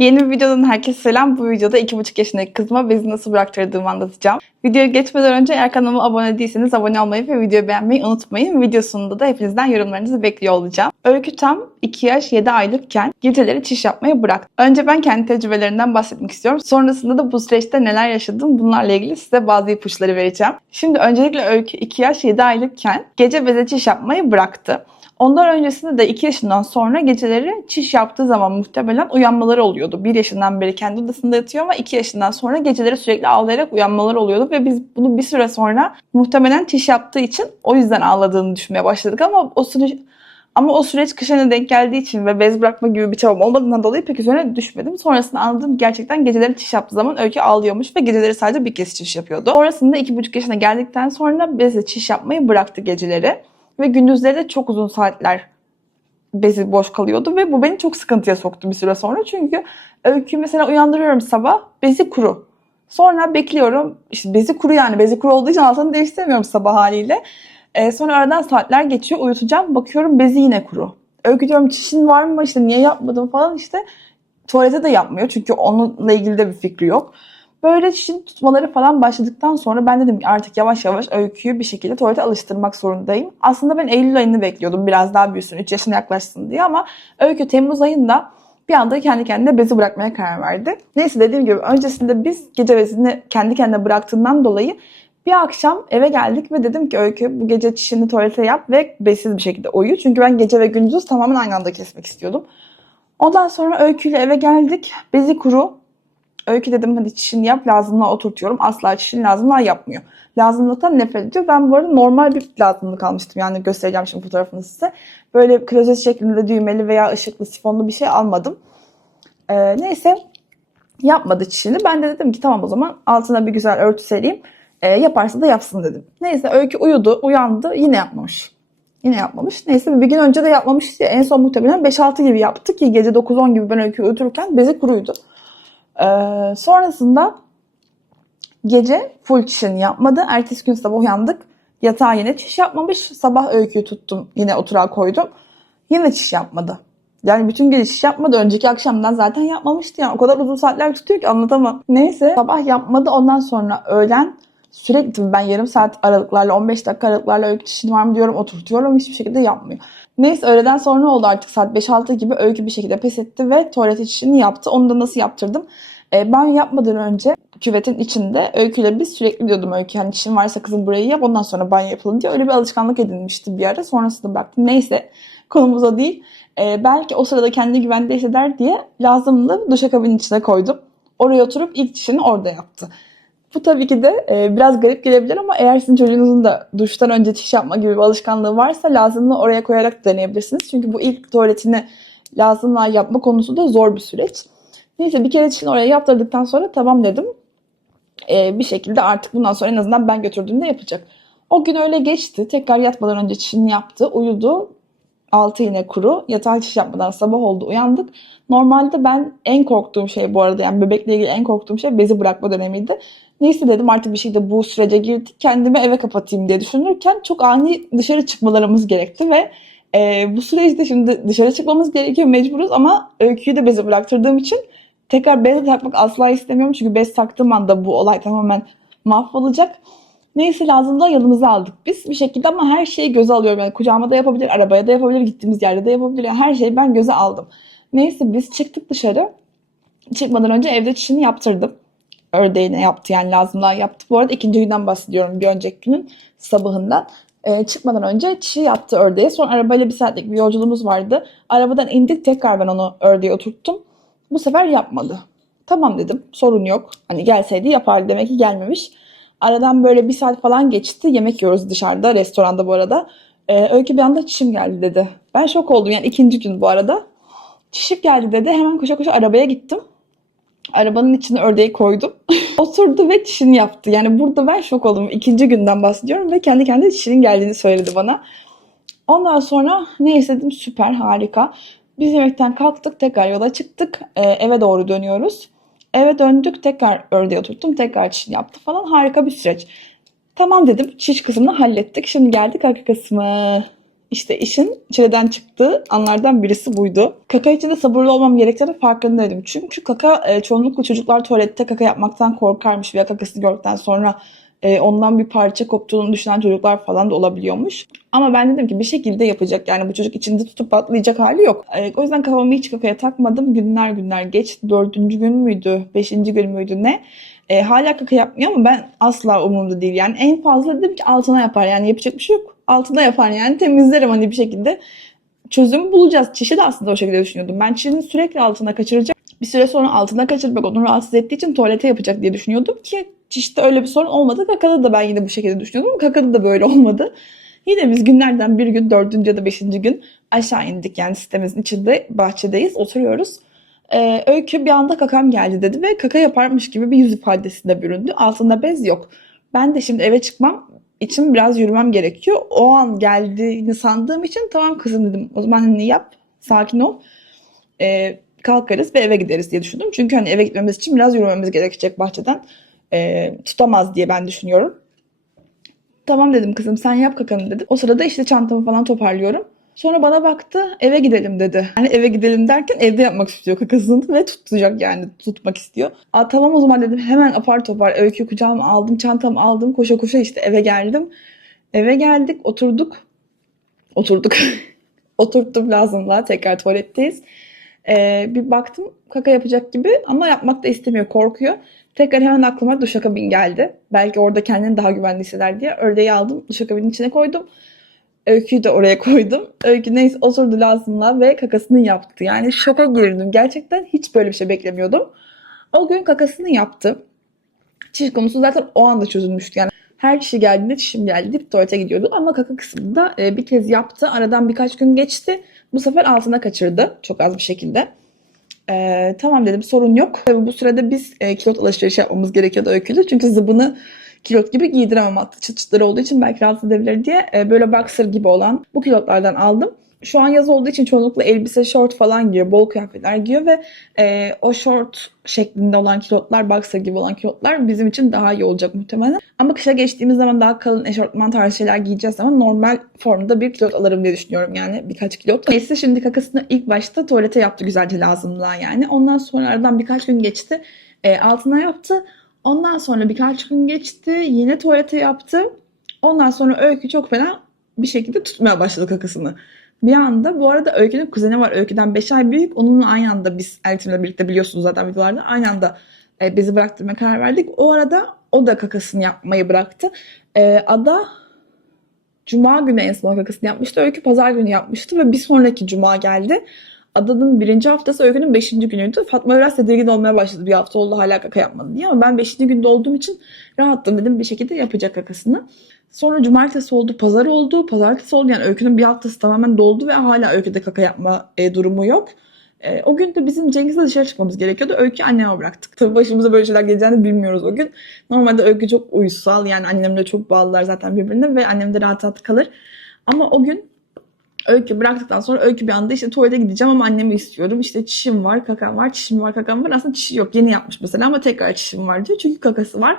Yeni bir videodan herkese selam. Bu videoda 2,5 yaşındaki kızıma bezi nasıl bıraktırdığımı anlatacağım. Videoya geçmeden önce eğer kanalıma abone değilseniz abone olmayı ve videoyu beğenmeyi unutmayın. Video sonunda da hepinizden yorumlarınızı bekliyor olacağım. Öykü tam 2 yaş 7 aylıkken geceleri çiş yapmayı bıraktı. Önce ben kendi tecrübelerinden bahsetmek istiyorum. Sonrasında da bu süreçte neler yaşadım bunlarla ilgili size bazı ipuçları vereceğim. Şimdi öncelikle Öykü 2 yaş 7 aylıkken gece beze çiş yapmayı bıraktı. Ondan öncesinde de 2 yaşından sonra geceleri çiş yaptığı zaman muhtemelen uyanmaları oluyordu. 1 yaşından beri kendi odasında yatıyor ama 2 yaşından sonra geceleri sürekli ağlayarak uyanmaları oluyordu. Ve biz bunu bir süre sonra muhtemelen çiş yaptığı için o yüzden ağladığını düşünmeye başladık. Ama o süreç ama o süreç kışına denk geldiği için ve bez bırakma gibi bir çabam olmadığından dolayı pek üzerine düşmedim. Sonrasında anladım gerçekten geceleri çiş yaptığı zaman Öykü ağlıyormuş ve geceleri sadece bir kez çiş yapıyordu. Sonrasında 2,5 yaşına geldikten sonra bezle çiş yapmayı bıraktı geceleri. Ve gündüzleri de çok uzun saatler bezi boş kalıyordu ve bu beni çok sıkıntıya soktu bir süre sonra. Çünkü öyküyü mesela uyandırıyorum sabah bezi kuru. Sonra bekliyorum işte bezi kuru yani bezi kuru olduğu için altını değiştiremiyorum sabah haliyle. Ee, sonra aradan saatler geçiyor uyutacağım bakıyorum bezi yine kuru. Öykü diyorum çişin var mı işte niye yapmadın falan işte tuvalete de yapmıyor çünkü onunla ilgili de bir fikri yok. Böyle çişin tutmaları falan başladıktan sonra ben dedim ki artık yavaş yavaş öyküyü bir şekilde tuvalete alıştırmak zorundayım. Aslında ben Eylül ayını bekliyordum biraz daha büyüsün 3 yaşına yaklaşsın diye ama öykü Temmuz ayında bir anda kendi kendine bezi bırakmaya karar verdi. Neyse dediğim gibi öncesinde biz gece bezini kendi kendine bıraktığından dolayı bir akşam eve geldik ve dedim ki Öykü bu gece çişini tuvalete yap ve bezsiz bir şekilde uyu. Çünkü ben gece ve gündüz tamamen aynı anda kesmek istiyordum. Ondan sonra Öykü'yle eve geldik. Bezi kuru. Öykü dedim hadi çişini yap lazımlığa oturtuyorum. Asla çişini lazımlığa yapmıyor. Lazımlıktan nefret ediyor. Ben bu arada normal bir lazımlık almıştım. Yani göstereceğim şimdi fotoğrafını size. Böyle klozet şeklinde düğmeli veya ışıklı sifonlu bir şey almadım. Ee, neyse yapmadı çişini. Ben de dedim ki tamam o zaman altına bir güzel örtü sereyim. Ee, yaparsa da yapsın dedim. Neyse Öykü uyudu, uyandı. Yine yapmamış. Yine yapmamış. Neyse bir gün önce de yapmamıştı. En son muhtemelen 5-6 gibi yaptı ki gece 9-10 gibi ben Öykü'yü uyuturken bezi kuruydu. Ee, sonrasında gece full çişini yapmadı. Ertesi gün sabah uyandık. Yatağa yine çiş yapmamış. Sabah öyküyü tuttum. Yine oturağa koydum. Yine çiş yapmadı. Yani bütün gece çiş yapmadı. Önceki akşamdan zaten yapmamıştı. Yani o kadar uzun saatler tutuyor ki anlatamam. Neyse sabah yapmadı. Ondan sonra öğlen sürekli ben yarım saat aralıklarla 15 dakika aralıklarla öykü çişin var mı diyorum oturtuyorum. Hiçbir şekilde yapmıyor. Neyse öğleden sonra oldu artık saat 5-6 gibi öykü bir şekilde pes etti ve tuvalet çişini yaptı. Onu da nasıl yaptırdım? E, banyo yapmadan önce küvetin içinde öyküyle biz sürekli diyordum öykü hani çişin varsa kızım burayı yap ondan sonra banyo yapalım diye öyle bir alışkanlık edinmişti bir ara. Sonrasında bıraktım. Neyse konumuz değil. E, belki o sırada kendini güvende hisseder diye lazımlı duşakabinin içine koydum. Oraya oturup ilk çişini orada yaptı. Bu tabii ki de e, biraz garip gelebilir ama eğer sizin çocuğunuzun da duştan önce çiş yapma gibi bir alışkanlığı varsa lazımlı oraya koyarak deneyebilirsiniz. Çünkü bu ilk tuvaletini lazımla yapma konusu da zor bir süreç. Neyse bir kere çişini oraya yaptırdıktan sonra tamam dedim. E, bir şekilde artık bundan sonra en azından ben götürdüğümde yapacak. O gün öyle geçti. Tekrar yatmadan önce çişini yaptı. Uyudu. Altı yine kuru. Yatağa çiş yapmadan sabah oldu uyandık. Normalde ben en korktuğum şey bu arada yani bebekle ilgili en korktuğum şey bezi bırakma dönemiydi. Neyse dedim artık bir şekilde bu sürece girdik. Kendimi eve kapatayım diye düşünürken çok ani dışarı çıkmalarımız gerekti ve e, bu süreçte şimdi dışarı çıkmamız gerekiyor mecburuz ama öyküyü de bezi bıraktırdığım için tekrar bez takmak asla istemiyorum. Çünkü bez taktığım anda bu olay tamamen mahvolacak. Neyse lazım da yanımıza aldık biz bir şekilde ama her şeyi göze alıyorum. Yani kucağıma da yapabilir, arabaya da yapabilir, gittiğimiz yerde de yapabilir. Yani her şeyi ben göze aldım. Neyse biz çıktık dışarı. Çıkmadan önce evde çişini yaptırdım. Ördeğine yaptı yani lazımlar yaptı. Bu arada ikinci günden bahsediyorum bir önceki günün sabahından. Ee, çıkmadan önce çişi yaptı ördeğe. Sonra arabayla bir saatlik bir yolculuğumuz vardı. Arabadan indik tekrar ben onu ördeğe oturttum. Bu sefer yapmadı. Tamam dedim sorun yok. Hani gelseydi yapardı demek ki gelmemiş. Aradan böyle bir saat falan geçti. Yemek yiyoruz dışarıda restoranda bu arada. Ee, öykü bir anda çişim geldi dedi. Ben şok oldum yani ikinci gün bu arada. Çişim geldi dedi. Hemen koşa koşa arabaya gittim. Arabanın içine ördeği koydum. Oturdu ve çişini yaptı. Yani burada ben şok oldum. İkinci günden bahsediyorum ve kendi kendine çişinin geldiğini söyledi bana. Ondan sonra neyse dedim süper harika. Biz yemekten kalktık tekrar yola çıktık. Ee, eve doğru dönüyoruz. Eve döndük tekrar ördeğe oturttum. Tekrar çişini yaptı falan. Harika bir süreç. Tamam dedim. Çiş kısmını hallettik. Şimdi geldik arka kısmı. İşte işin çileden çıktığı anlardan birisi buydu. Kaka için de sabırlı olmam gerektiğini farkındaydım. Çünkü kaka e, çoğunlukla çocuklar tuvalette kaka yapmaktan korkarmış veya kakasını gördükten sonra e, ondan bir parça koptuğunu düşünen çocuklar falan da olabiliyormuş. Ama ben dedim ki bir şekilde yapacak. Yani bu çocuk içinde tutup patlayacak hali yok. E, o yüzden kafamı hiç kakaya takmadım. Günler günler geçti. Dördüncü gün müydü? Beşinci gün müydü ne? E, hala kaka yapmıyor ama ben asla umurumda değil. Yani en fazla dedim ki altına yapar. Yani yapacak bir şey yok. Altına yapar yani temizlerim hani bir şekilde. Çözüm bulacağız. Çişi de aslında o şekilde düşünüyordum. Ben çişini sürekli altına kaçıracak. Bir süre sonra altına kaçırmak onu rahatsız ettiği için tuvalete yapacak diye düşünüyordum ki çişte öyle bir sorun olmadı. Kakada da ben yine bu şekilde düşünüyordum. Kakada da böyle olmadı. Yine biz günlerden bir gün, dördüncü ya da beşinci gün aşağı indik. Yani sitemizin içinde bahçedeyiz, oturuyoruz. Ee, Öykü bir anda kakam geldi dedi ve kaka yaparmış gibi bir yüz ifadesine büründü. Altında bez yok. Ben de şimdi eve çıkmam için biraz yürümem gerekiyor. O an geldiğini sandığım için tamam kızım dedim. O zaman hani yap, sakin ol. Ee, kalkarız ve eve gideriz diye düşündüm. Çünkü hani eve gitmemiz için biraz yürümemiz gerekecek bahçeden. Ee, tutamaz diye ben düşünüyorum. Tamam dedim kızım sen yap kakanı dedi. O sırada işte çantamı falan toparlıyorum. Sonra bana baktı eve gidelim dedi. Hani eve gidelim derken evde yapmak istiyor kakasını ve tutacak yani tutmak istiyor. Aa, tamam o zaman dedim hemen apar topar öykü kucağıma aldım çantamı aldım koşa koşa işte eve geldim. Eve geldik oturduk. Oturduk. Oturttum lazımla tekrar tuvaletteyiz. Ee, bir baktım kaka yapacak gibi ama yapmak da istemiyor korkuyor. Tekrar hemen aklıma duşakabin geldi. Belki orada kendini daha güvenli hisseder diye ördeği aldım duşakabinin içine koydum. Öyküyü de oraya koydum. Öykü neyse oturdu lazımla ve kakasını yaptı. Yani şoka girdim. Gerçekten hiç böyle bir şey beklemiyordum. O gün kakasını yaptı. Çiş konusu zaten o anda çözülmüştü. Yani her kişi geldiğinde çişim geldi deyip tuvalete gidiyordu. Ama kaka kısmında e, bir kez yaptı. Aradan birkaç gün geçti. Bu sefer altına kaçırdı. Çok az bir şekilde. Ee, tamam dedim sorun yok. Tabii bu sürede biz e, kilot alışverişi yapmamız gerekiyordu öyküyle. Çünkü zıbını kilot gibi giydiremem çıt çıtları olduğu için belki rahatsız edebilir diye e, böyle boxer gibi olan bu kilotlardan aldım. Şu an yaz olduğu için çoğunlukla elbise, short falan giyiyor. Bol kıyafetler giyiyor ve e, o short şeklinde olan kilotlar, boxer gibi olan kilotlar bizim için daha iyi olacak muhtemelen. Ama kışa geçtiğimiz zaman daha kalın eşortman tarzı şeyler giyeceğiz zaman normal formda bir kilot alırım diye düşünüyorum yani birkaç kilot. Neyse şimdi kakasını ilk başta tuvalete yaptı güzelce lazımlığa yani. Ondan sonra aradan birkaç gün geçti. E, altına yaptı. Ondan sonra birkaç gün geçti. Yine tuvalete yaptı. Ondan sonra Öykü çok fena bir şekilde tutmaya başladı kakasını. Bir anda bu arada Öykü'nün kuzeni var. Öykü'den 5 ay büyük. Onunla aynı anda biz Eltim'le birlikte biliyorsunuz zaten videolarda. Aynı anda e, bizi bıraktırmaya karar verdik. O arada o da kakasını yapmayı bıraktı. E, Ada Cuma günü en son kakasını yapmıştı. Öykü pazar günü yapmıştı ve bir sonraki Cuma geldi. Ada'nın birinci haftası Öykü'nün beşinci günüydü. Fatma biraz tedirgin olmaya başladı. Bir hafta oldu hala kaka yapmadı diye. Ama ben beşinci günde olduğum için rahattım dedim bir şekilde yapacak kakasını. Sonra cumartesi oldu, pazar oldu. Pazartesi oldu yani Öykü'nün bir haftası tamamen doldu ve hala Öykü'de kaka yapma e, durumu yok. E, o gün de bizim Cengiz'le dışarı çıkmamız gerekiyordu. Öykü anneme bıraktık. Tabii başımıza böyle şeyler geleceğini bilmiyoruz o gün. Normalde Öykü çok uysal yani annemle çok bağlılar zaten birbirine ve annem de rahat rahat kalır. Ama o gün Öykü bıraktıktan sonra Öykü bir anda işte tuvalete gideceğim ama annemi istiyorum. İşte çişim var, kakam var, çişim var, kakam var. Aslında çişi yok. Yeni yapmış mesela ama tekrar çişim var diyor. Çünkü kakası var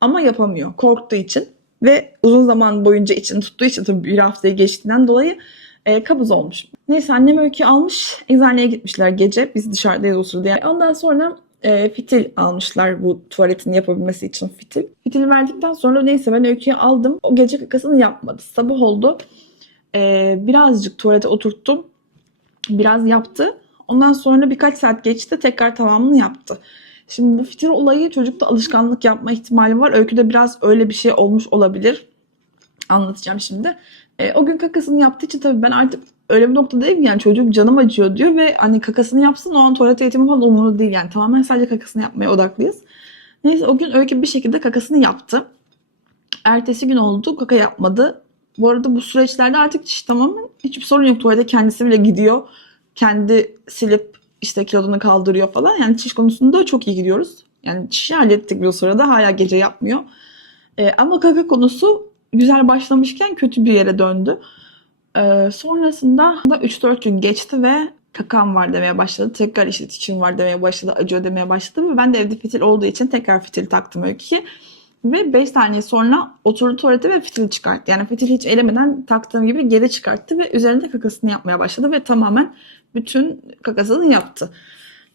ama yapamıyor. Korktuğu için ve uzun zaman boyunca için tuttuğu için tabii bir haftayı geçtiğinden dolayı e, kabız olmuş. Neyse annem Öykü'yü almış. Eczaneye gitmişler gece. Biz dışarıdayız sırada. Yani ondan sonra e, fitil almışlar bu tuvaletin yapabilmesi için fitil. Fitili verdikten sonra neyse ben Öykü'yü aldım. O gece kakasını yapmadı. Sabah oldu. E, birazcık tuvalete oturttum. Biraz yaptı. Ondan sonra birkaç saat geçti tekrar tamamını yaptı. Şimdi bu fitil olayı çocukta alışkanlık yapma ihtimali var. Öyküde biraz öyle bir şey olmuş olabilir. Anlatacağım şimdi. E, o gün kakasını yaptığı için tabii ben artık öyle bir noktadayım yani çocuk canım acıyor diyor ve hani kakasını yapsın o an tuvalet eğitimi falan umurunda değil yani tamamen sadece kakasını yapmaya odaklıyız. Neyse o gün Öykü bir şekilde kakasını yaptı. Ertesi gün oldu kaka yapmadı. Bu arada bu süreçlerde artık çiş tamamen hiçbir sorun yok. Tuvalete kendisi bile gidiyor. Kendi silip işte kilodunu kaldırıyor falan. Yani çiş konusunda çok iyi gidiyoruz. Yani çişi hallettik bir sırada hala gece yapmıyor. Ee, ama kaka konusu güzel başlamışken kötü bir yere döndü. Ee, sonrasında da 3-4 gün geçti ve kakam var demeye başladı. Tekrar işte çişim var demeye başladı. Acıyor demeye başladı. Ve ben de evde fitil olduğu için tekrar fitil taktım öyküye. Ve 5 saniye sonra oturdu tuvalete ve fitil çıkarttı. Yani fitil hiç elemeden taktığım gibi geri çıkarttı ve üzerinde kakasını yapmaya başladı ve tamamen bütün kakasını yaptı.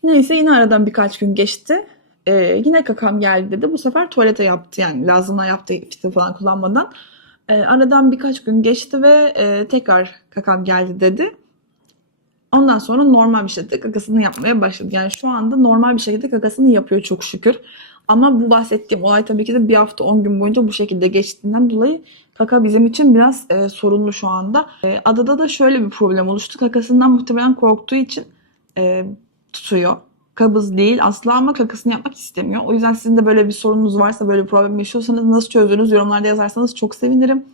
Neyse yine aradan birkaç gün geçti. Ee, yine kakam geldi dedi. Bu sefer tuvalete yaptı yani lazımla yaptı fitil falan kullanmadan. Ee, aradan birkaç gün geçti ve e, tekrar kakam geldi dedi. Ondan sonra normal bir şekilde kakasını yapmaya başladı. Yani şu anda normal bir şekilde kakasını yapıyor çok şükür. Ama bu bahsettiğim olay tabii ki de bir hafta 10 gün boyunca bu şekilde geçtiğinden dolayı kaka bizim için biraz e, sorunlu şu anda. E, adada da şöyle bir problem oluştu. Kakasından muhtemelen korktuğu için e, tutuyor. Kabız değil asla ama kakasını yapmak istemiyor. O yüzden sizin de böyle bir sorununuz varsa, böyle bir problem yaşıyorsanız nasıl çözdüğünüz yorumlarda yazarsanız çok sevinirim.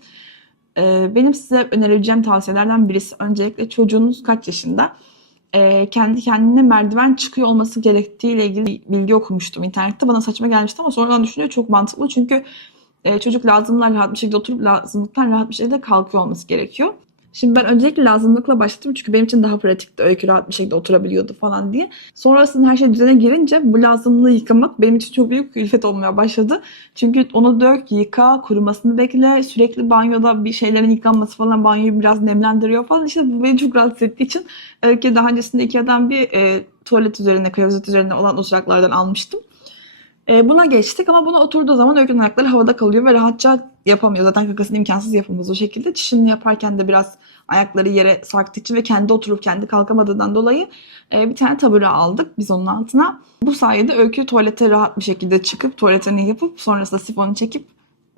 Ee, benim size önereceğim tavsiyelerden birisi öncelikle çocuğunuz kaç yaşında? Ee, kendi kendine merdiven çıkıyor olması gerektiğiyle ilgili bilgi okumuştum internette. Bana saçma gelmişti ama sonradan düşünüyor çok mantıklı. Çünkü e, çocuk lazımlar rahat bir şekilde oturup lazımlıktan rahat bir şekilde kalkıyor olması gerekiyor. Şimdi ben öncelikle lazımlıkla başladım çünkü benim için daha pratikti. Öykü rahat bir şekilde oturabiliyordu falan diye. Sonrasında her şey düzene girince bu lazımlığı yıkamak benim için çok büyük külfet olmaya başladı. Çünkü onu dök, yıka, kurumasını bekle. Sürekli banyoda bir şeylerin yıkanması falan banyoyu biraz nemlendiriyor falan. İşte bu beni çok rahatsız ettiği için Öykü daha öncesinde Ikea'dan bir e, tuvalet üzerine, klozet üzerine olan oturaklardan almıştım. E, buna geçtik ama buna oturduğu zaman Öykü'nün ayakları havada kalıyor ve rahatça yapamıyor. Zaten kakasını imkansız yapamaz o şekilde. Çişini yaparken de biraz ayakları yere sarktığı için ve kendi oturup kendi kalkamadığından dolayı e, bir tane tabure aldık biz onun altına. Bu sayede Öykü tuvalete rahat bir şekilde çıkıp tuvaletini yapıp sonrasında sifonu çekip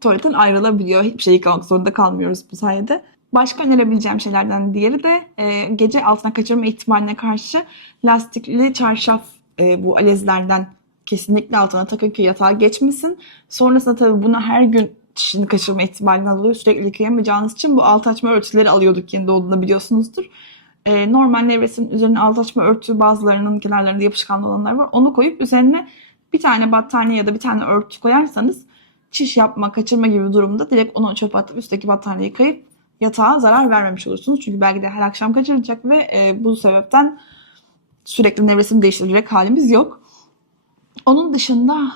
tuvaletten ayrılabiliyor. Hiçbir şey yıkamak zorunda kalmıyoruz bu sayede. Başka önerebileceğim şeylerden diğeri de e, gece altına kaçırma ihtimaline karşı lastikli çarşaf e, bu alezlerden kesinlikle altına takın ki yatağa geçmesin. Sonrasında tabii bunu her gün çişini kaçırma ihtimalinden dolayı sürekli yıkayamayacağınız için bu alt açma örtüleri alıyorduk yeni doğduğunda biliyorsunuzdur. Ee, normal nevresin üzerine alt açma örtü bazılarının kenarlarında yapışkan olanlar var. Onu koyup üzerine bir tane battaniye ya da bir tane örtü koyarsanız çiş yapma, kaçırma gibi durumda direkt onu çöpe atıp üstteki battaniyeyi kayıp yatağa zarar vermemiş olursunuz. Çünkü belki de her akşam kaçıracak ve e, bu sebepten sürekli nevresim değiştirecek halimiz yok. Onun dışında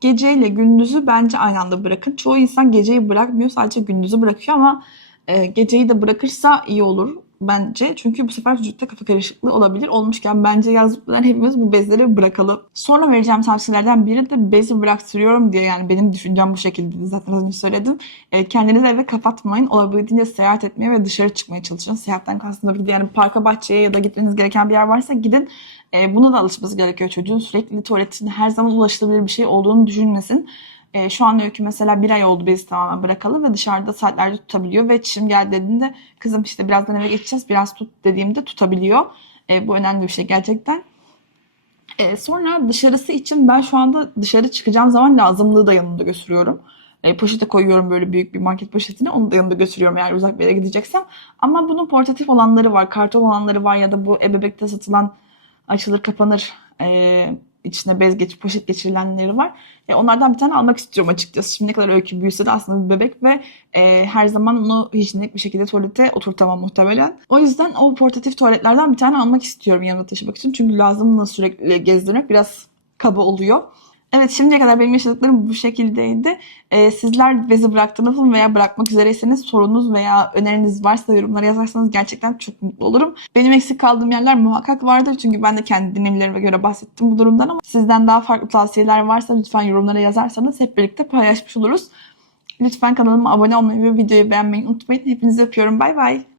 geceyle gündüzü bence aynı anda bırakın. Çoğu insan geceyi bırakmıyor sadece gündüzü bırakıyor ama e, geceyi de bırakırsa iyi olur bence. Çünkü bu sefer çocukta kafa karışıklığı olabilir. Olmuşken bence yazdıklarından hepimiz bu bezleri bırakalım. Sonra vereceğim tavsiyelerden biri de bezi bıraktırıyorum diye yani benim düşüncem bu şekilde zaten az önce söyledim. E, kendinizi eve kapatmayın. Olabildiğince seyahat etmeye ve dışarı çıkmaya çalışın. Seyahatten kastım tabii ki yani parka bahçeye ya da gitmeniz gereken bir yer varsa gidin. E, buna da alışması gerekiyor çocuğun. Sürekli tuvaletin her zaman ulaşılabilir bir şey olduğunu düşünmesin. E, şu an öykü mesela bir ay oldu bezi tamamen bırakalı ve dışarıda saatlerce tutabiliyor ve çişim geldi dediğinde kızım işte birazdan eve geçeceğiz biraz tut dediğimde tutabiliyor. E, bu önemli bir şey gerçekten. E, sonra dışarısı için ben şu anda dışarı çıkacağım zaman lazımlığı da yanımda götürüyorum. E, poşete koyuyorum böyle büyük bir market poşetine. Onu da yanımda götürüyorum eğer uzak bir yere gideceksem. Ama bunun portatif olanları var, karton olanları var ya da bu ebebekte satılan açılır kapanır e, içine bez geçip poşet geçirilenleri var. E, onlardan bir tane almak istiyorum açıkçası. Şimdi ne kadar öykü büyüse de aslında bir bebek ve e, her zaman onu hijyenik bir şekilde tuvalete oturtamam muhtemelen. O yüzden o portatif tuvaletlerden bir tane almak istiyorum yanımda taşımak için. Çünkü lazımla sürekli gezdirmek biraz kaba oluyor. Evet şimdiye kadar benim yaşadıklarım bu şekildeydi. Ee, sizler bezi bıraktınız mı veya bırakmak üzereyseniz sorunuz veya öneriniz varsa yorumlara yazarsanız gerçekten çok mutlu olurum. Benim eksik kaldığım yerler muhakkak vardır çünkü ben de kendi deneyimlerime göre bahsettim bu durumdan ama sizden daha farklı tavsiyeler varsa lütfen yorumlara yazarsanız hep birlikte paylaşmış oluruz. Lütfen kanalıma abone olmayı ve videoyu beğenmeyi unutmayın. Hepinizi öpüyorum. Bay bay.